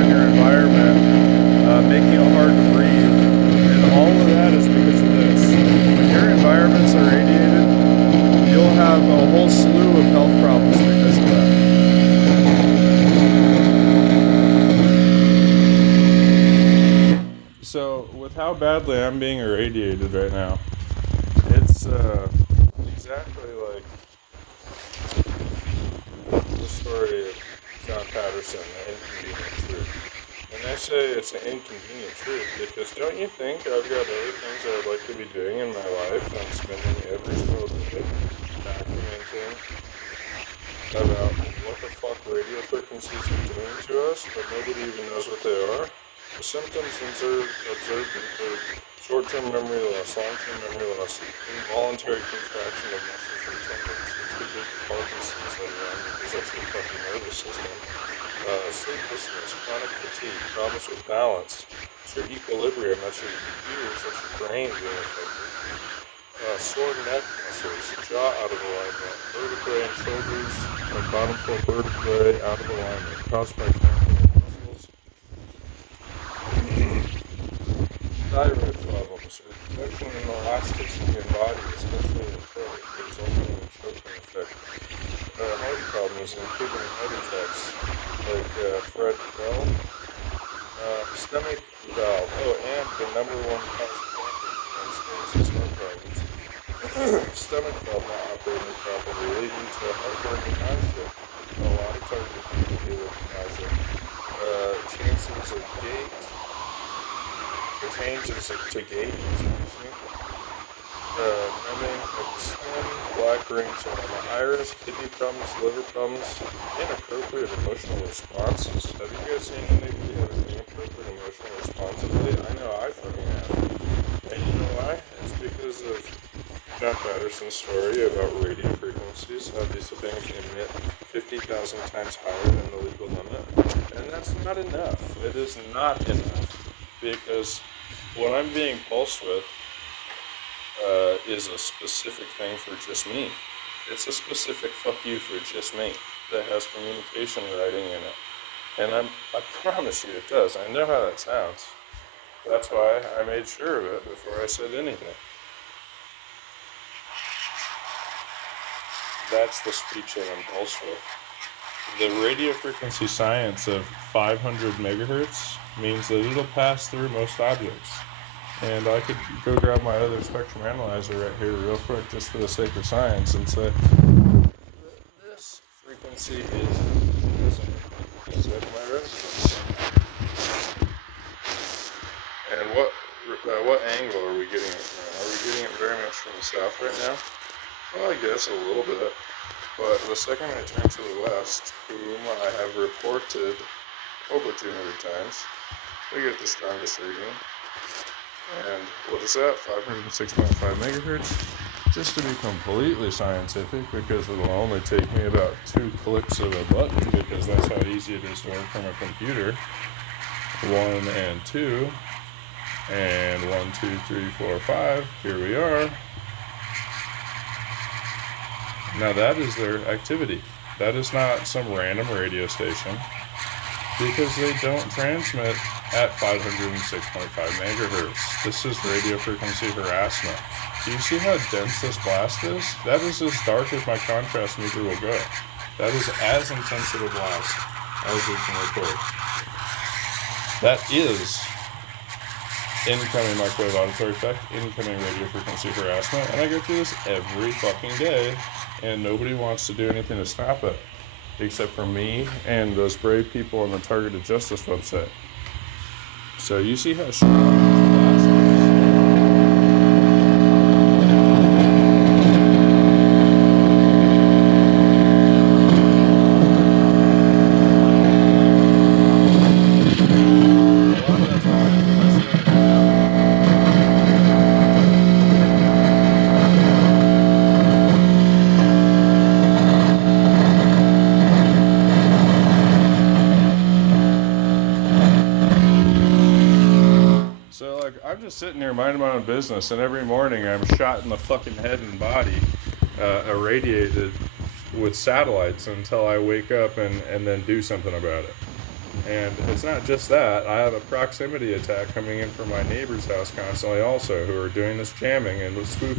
in your environment, making it hard to breathe. And all of that is because of this. When your environments are radiated, you'll have a whole slew of health problems because of that. So, with how badly I'm being irradiated right now, it's exactly like the story of John Patterson, The Inconvenient Truth. And I say it's an inconvenient truth because don't you think I've got other things I would like to be doing in my life and spending every single day documenting about what the fuck radio frequencies are doing to us, but nobody even knows what they are? The symptoms observed include short-term memory loss, long-term memory loss, involuntary contraction of muscles and tendons, which could lead to Parkinson's later on because that's your fucking nervous system. Sleeplessness, chronic fatigue, problems with balance, it's your equilibrium, that's your ears, that's your brain being affected. Sore neck muscles, jaw out of alignment, vertebrae and shoulders, and bottom floor vertebrae out of alignment, caused by cramping of muscles. Thyroid problems, reduction in elasticity in body, especially in the throat, resulting in a choking effect. Heart problems, including heart attacks, like Fred Bell. Stomach valve, and the number one cause of cancer in the United States is heart problems. Stomach valve not operating properly, leading to heartburn and nausea. A lot of targeted people deal with nausea. Changes of gait, to gait, numbing of the skin, black rings around the iris, kidney problems, liver problems, inappropriate emotional responses. Have you guys seen anybody have an inappropriate emotional response lately? I know I fucking have. And you know why? It's because of John Patterson's story about radio frequencies, how these things emit 50,000 times higher than the legal limit. And that's not enough. It is not enough. Because what I'm being pulsed with is a specific thing for just me. It's a specific fuck you for just me that has communication writing in it. And I promise you it does. I know how that sounds. That's why I made sure of it before I said anything. That's the speech that I'm pulsed with. The radio frequency science of 500 megahertz means that it'll pass through most objects. And I could go grab my other spectrum analyzer right here real quick just for the sake of science and say, this frequency is inside my residence. And what angle are we getting it from? Are we getting it very much from the south right now? Well, I guess a little bit. But the second I turn to the west, whom I have reported over 200 times, we get the strongest reading. And what is that? 506.5 megahertz? Just to be completely scientific, because it'll only take me about 2 clicks of a button, because that's how easy it is to work from a computer. 1 and 2. And 1, 2, 3, 4, 5. Here we are. Now that is their activity. That is not some random radio station, because they don't transmit at 506.5 megahertz. This is radio frequency harassment. Do you see how dense this blast is? That is as dark as my contrast meter will go. That is as intense of a blast as we can record. That is incoming microwave auditory effect, incoming radio frequency harassment, and I go through this every fucking day, and nobody wants to do anything to stop it, except for me and those brave people on the Targeted Justice website. So you see how strong this blast is? I'm just sitting here minding my own business, and every morning I'm shot in the fucking head and body, irradiated with satellites until I wake up and then do something about it. And it's not just that. I have a proximity attack coming in from my neighbor's house constantly also, who are doing this jamming and spoofing.